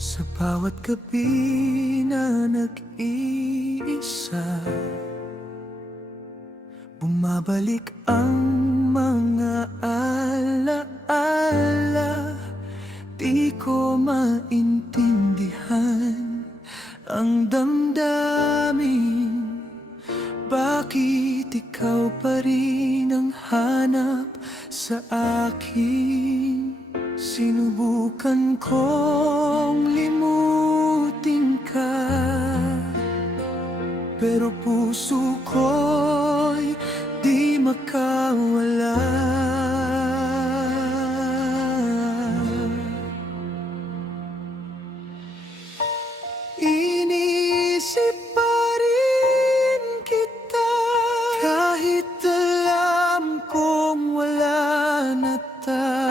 Sa bawat gabi na nag-iisa, bumabalik ang mga alaala. Di ko maintindihan ang damdamin. Bakit ikaw pa rin ang hanap sa akin? Sinubukan kong limutin ka, pero puso ko'y di makawala. Inisip pa rin kita, kahit alam kong wala na tayo.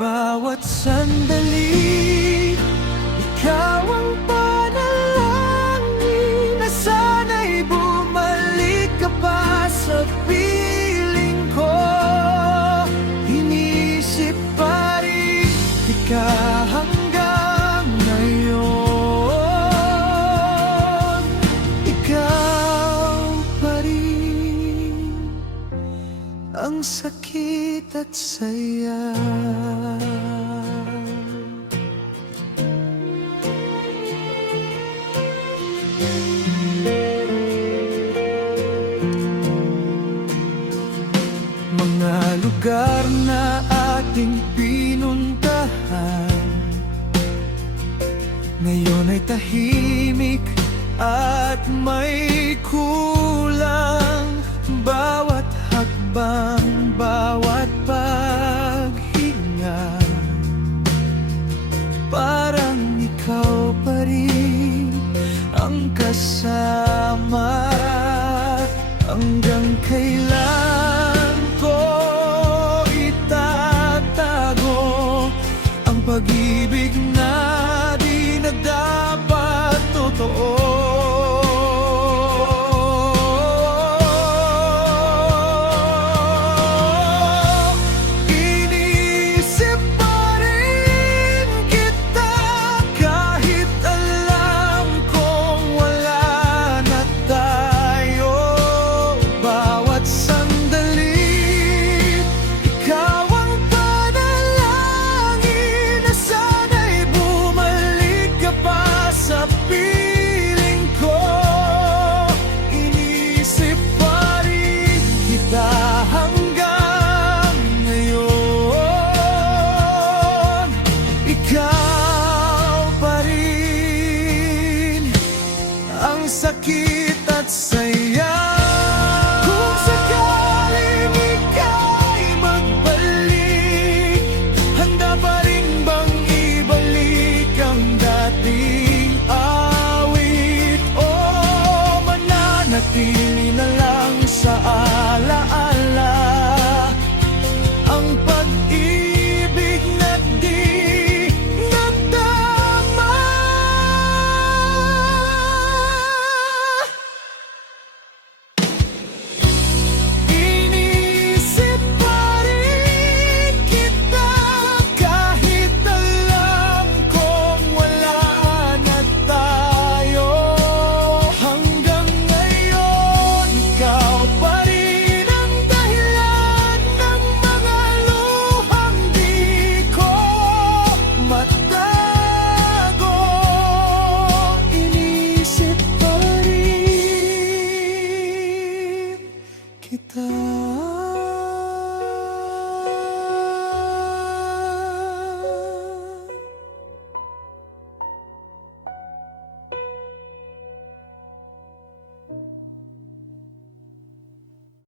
Bawat sandali, ikaw ang panalangin na sana'y bumalik ka pa sa piling ko. Inisip pa rin ika hanggang ngayon. Ikaw pa rin ang sakit at saya. Mga lugar na ating pinuntahan ngayon ay tahimik at may kulang. Bawat hakbang, bawat paghinga, parang ikaw pa rin ang kasama. Hanggang kailan ko itatago ang pag-ibig na di na dapat totoo? Inisip pa rin kita, kahit alam kong wala na tayo. Bawat sandali, ikaw ang panalangin na sana'y bumalik ka pa sa piling ko. Inisip pa rin kita hanggang ngayon. Ikaw pa rin ang sakit